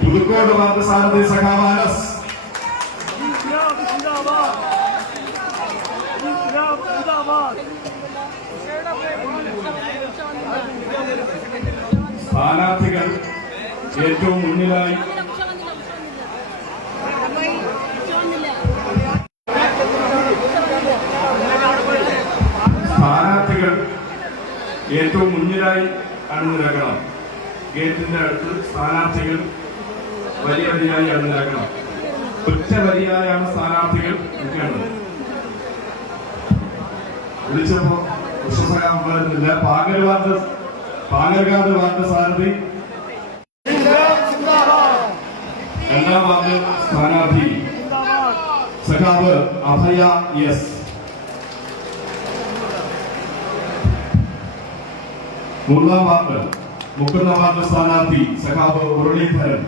Puthukode ward സ്ഥാനത്തെ സഖാവാനസ് സ്ഥാനാർത്ഥികൾ ഏറ്റവും മുന്നിലായി. സ്ഥാനാർത്ഥികൾ ഏറ്റവും മുന്നിലായി. അണിനിരക്കണം. ഗേറ്റിന്റെ അടുത്ത് സ്ഥാനാർത്ഥികൾ വലിയ വരിയായി അണിനിരക്കണം. ഒറ്റ വരിയായാണ് സ്ഥാനാർത്ഥികൾ നിൽക്കേണ്ടത് വിളിച്ചപ്പോ വിശ്വസകാരം വരുന്നില്ല പാങ്ങൽ വാർഡ് പാങ്ങൽകാട് വാർഡ് സ്ഥാനാർത്ഥി. രണ്ടാം വാർഡ് സ്ഥാനാർത്ഥി. സഖാവ് അഭയ എസ് മൂന്നാം വാർഡ് മുപ്പതാം വാർഡ് സ്ഥാനാർത്ഥി സഖാബ് മുരളീധരൻ.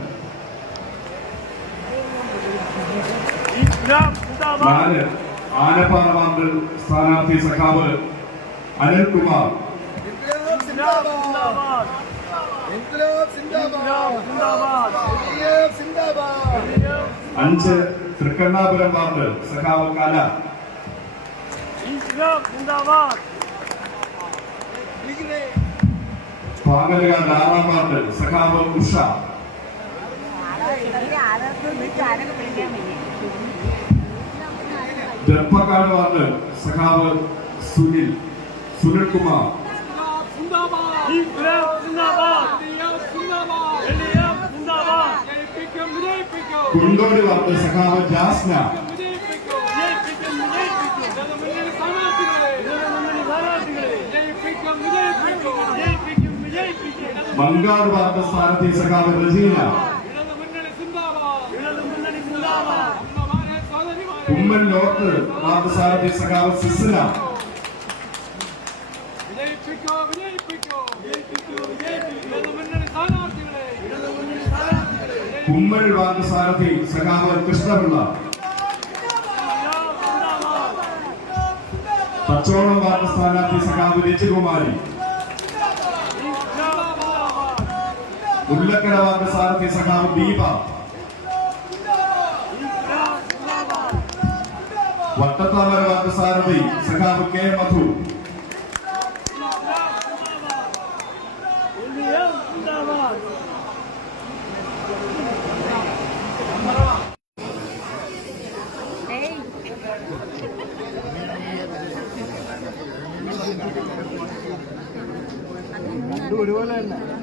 നാല് ആനപ്പാറ വാർഡ് സ്ഥാനാർത്ഥി സഖാബ് അനിൽകുമാർ. അഞ്ച് തൃക്കണ്ണാപുരം വാർഡ് സഖാവ് ജിന്ദാബാദ് ഇൻക്ലാബ്. പാങ്ങലുകാരുടെ ആറാം വാർഡ് ഉഷ. ദർപ്പക്കാട് വാർഡ് സഖാവ് സുനിൽ. സുനിൽ കുമാർ. കുണ്ടോടി വാർഡ് സഖാവ് ജാസ്ന. വിജയിപ്പിക്കും ഭാഗത്ത് സ്ഥാനത്ത് ഈ സഖാവ് ബ്രസീല. ഉമ്മൻ നോർത്ത് വാർഡ് സ്ഥാനാർത്ഥി സഖാവ് സിസ്ന കുമ്മൽ വാർഡ് സ്ഥാനാർത്ഥി സഖാവ് കൃഷ്ണപിള്ള. പച്ചോളം ഭാഗത്ത് സ്ഥാനാർത്ഥി സഖാവ് രജികുമാരി. മുല്ലക്കര വാർഡ് സ്ഥാനാർത്ഥി സഖാവ് ദീപ. വട്ടത്താമര സ്ഥാനാർത്ഥി സഖാവ് കെ മധു. ഒരുപോലെ സിന്ദാബാദ്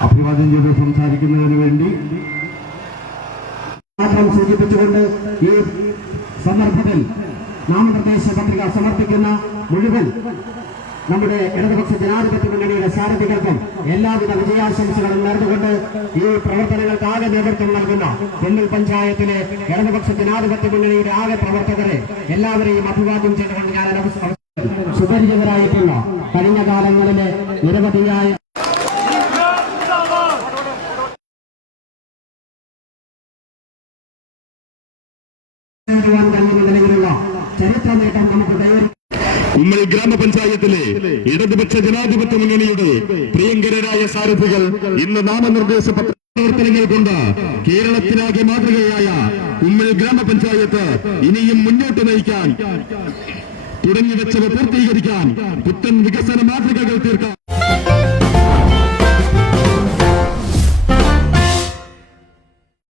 അഭിവാദ്യം ചെയ്ത് സംസാരിക്കുന്നതിന് വേണ്ടി സൂചിപ്പിച്ചുകൊണ്ട് ഈ സന്ദർഭത്തിൽ നാമനിർദ്ദേശ പത്രിക സമർപ്പിക്കുന്ന മുഴുവൻ നമ്മുടെ ഇടതുപക്ഷ ജനാധിപത്യ മുന്നണിയുടെ സാരഥികൾക്കും എല്ലാവിധ വിജയാശംസകളും നേർന്നുകൊണ്ട് ഈ പ്രവർത്തനങ്ങൾക്ക് ആകെ നേതൃത്വം നൽകുന്ന പെണ്ണിൽ പഞ്ചായത്തിലെ ഇടതുപക്ഷ ജനാധിപത്യ മുന്നണിയുടെ ആകെ പ്രവർത്തകരെ എല്ലാവരെയും അഭിവാദ്യം ചെയ്തുകൊണ്ട് ഞാൻ സുപരിചിതരായിട്ടുള്ള കഴിഞ്ഞ കാലങ്ങളിലെ നിരവധിയായ ഉമ്മൽ ഗ്രാമപഞ്ചായത്തിലെ ഇടതുപക്ഷ ജനാധിപത്യ മുന്നണിയുടെ പ്രിയങ്കരരായ സാരഥികൾ ഇന്ന് നാമനിർദ്ദേശ പത്ര പ്രവർത്തനങ്ങൾ കൊണ്ട് കേരളത്തിലാകെ മാതൃകയായ ഉമ്മൽ ഗ്രാമപഞ്ചായത്ത് ഇനിയും മുന്നോട്ട് നയിക്കാൻ തുടങ്ങിവെച്ചവ പൂർത്തീകരിക്കാൻ പുത്തൻ വികസന മാതൃകകൾ തീർക്കാൻ